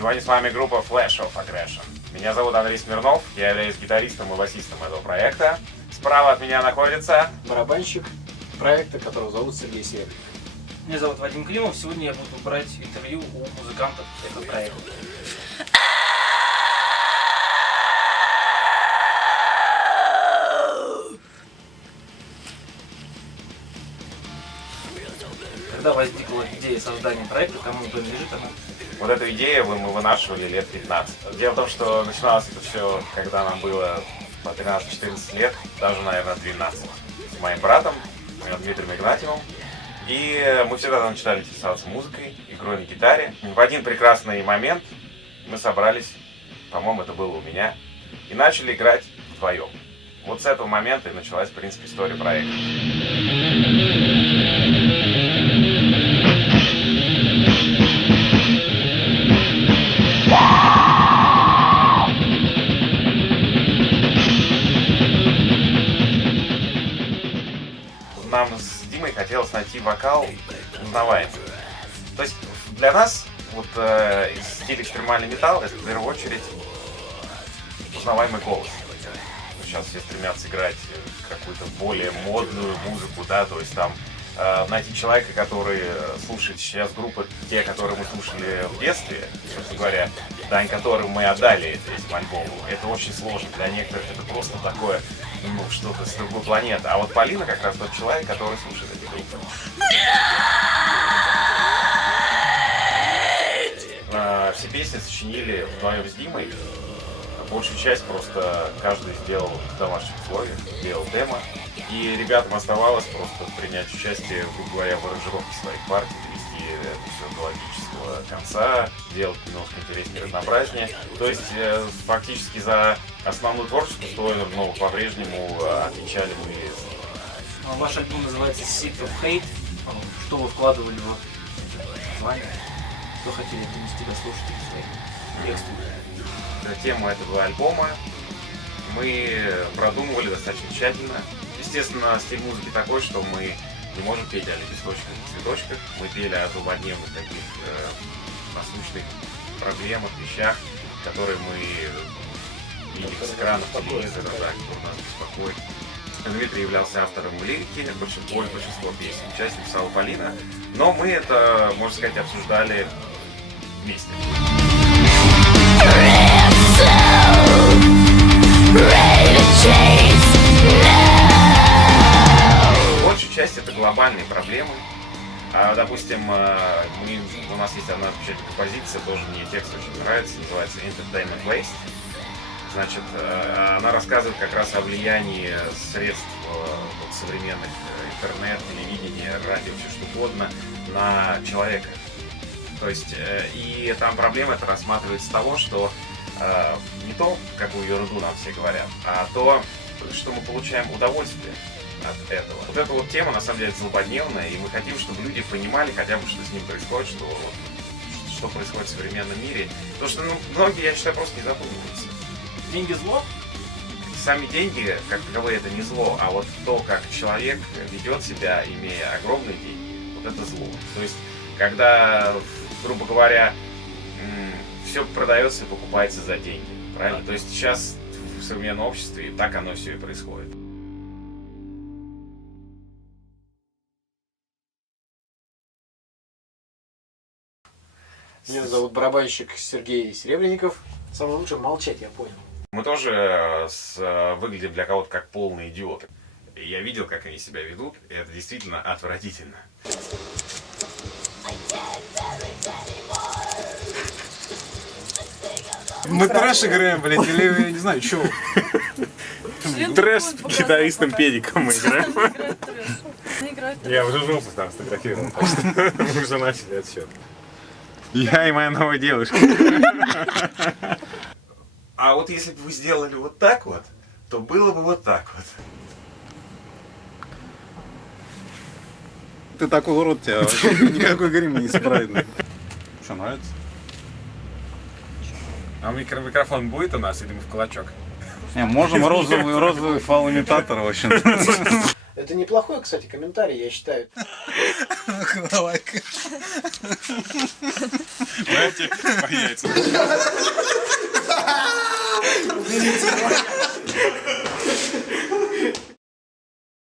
Сегодня с вами группа Flash of Aggression. Меня зовут Андрей Смирнов, я являюсь гитаристом и басистом этого проекта. Справа от меня находится барабанщик проекта, которого зовут Сергей Серебренников. Меня зовут Вадим Климов. Сегодня я буду брать интервью у музыкантов этого проекта. Когда возникла идея создания проекта, кому принадлежит она? Вот эту идею мы вынашивали лет 15. Дело в том, что начиналось это все, когда нам было по 13-14 лет, даже, наверное, 12. С моим братом, Дмитрием Игнатьевым. И мы всегда начинали интересоваться музыкой, игрой на гитаре. В один прекрасный момент мы собрались, по-моему, это было у меня, и начали играть вдвоем. Вот с этого момента и началась, в принципе, история проекта. Нам с Димой хотелось найти вокал узнаваемый. То есть для нас вот стиль экстремальный металл — это в первую очередь узнаваемый голос. Сейчас все стремятся играть какую-то более модную музыку, да, то есть там найти человека, который слушает сейчас группы, те, которые мы слушали в детстве, собственно говоря, дань которым мы отдали этим альбомам, это очень сложно. Для некоторых это просто такое, ну, что-то с другой планеты. А вот Полина как раз тот человек, который слушает эти группы. Все песни сочинили вдвоем с Димой. Большую часть просто каждый сделал в домашних условиях, делал демо. И ребятам оставалось просто принять участие, грубо говоря, в аранжировке своих партий, довести это все до логического конца, делать немножко интереснее, разнообразнее. То есть фактически за основную творческую сторону по-прежнему отвечали мы. Ваш альбом называется Seed of Hate. Что вы вкладывали в название? Что хотели донести до слушателей своих текстов? Тему этого альбома мы продумывали достаточно тщательно. Естественно, стиль музыки такой, что мы не можем петь о лепесточках и цветочках. Мы пели о злободневных таких насущных проблемах, вещах, которые мы видели с экранов телевизора, да, которые нас беспокоят. Дмитрий являлся автором лирики, большинство песен, часть написала Полина, но мы это, можно сказать, обсуждали вместе. Большая часть это глобальные проблемы. Допустим, у нас есть одна замечательная композиция, тоже мне текст очень нравится, называется Entertainment Waste. Значит, она рассказывает как раз о влиянии средств современных, интернет, телевидения, радио, все что угодно, на человека. То есть, и там проблема это рассматривается с того, что не то, какую ерунду нам все говорят, а то, что мы получаем удовольствие от этого. Вот эта вот тема, на самом деле, злободневная, и мы хотим, чтобы люди понимали хотя бы, что с ним происходит, что происходит в современном мире. Потому что многие, я считаю, просто не задумываются. Деньги зло? Сами деньги, как таковые, это не зло, а вот то, как человек ведет себя, имея огромные деньги, вот это зло. То есть, когда, грубо говоря, все продается и покупается за деньги, правильно? То есть сейчас в современном обществе так оно все и происходит. Меня зовут барабанщик Сергей Серебренников. Самое лучшее молчать, я понял. Мы тоже выглядим для кого-то как полные идиоты. И я видел, как они себя ведут, и это действительно отвратительно. Мы трэш играем, блядь, или я не знаю, что. Трэш с гитаристом Педиком мы играем. Я уже жопу там сфотографировал, так что мы уже начали отсчет. Я и моя новая девушка. А вот если бы вы сделали вот так вот, то было бы вот так вот. Ты такой урод, тебя никакой грим не исправит. Что, нравится? А микрофон будет у нас или мы в кулачок? Не, можем розовый фалоимитатор, в общем. Это неплохой, кстати, комментарий, я считаю. Давай-ка. Давайте по яйцам.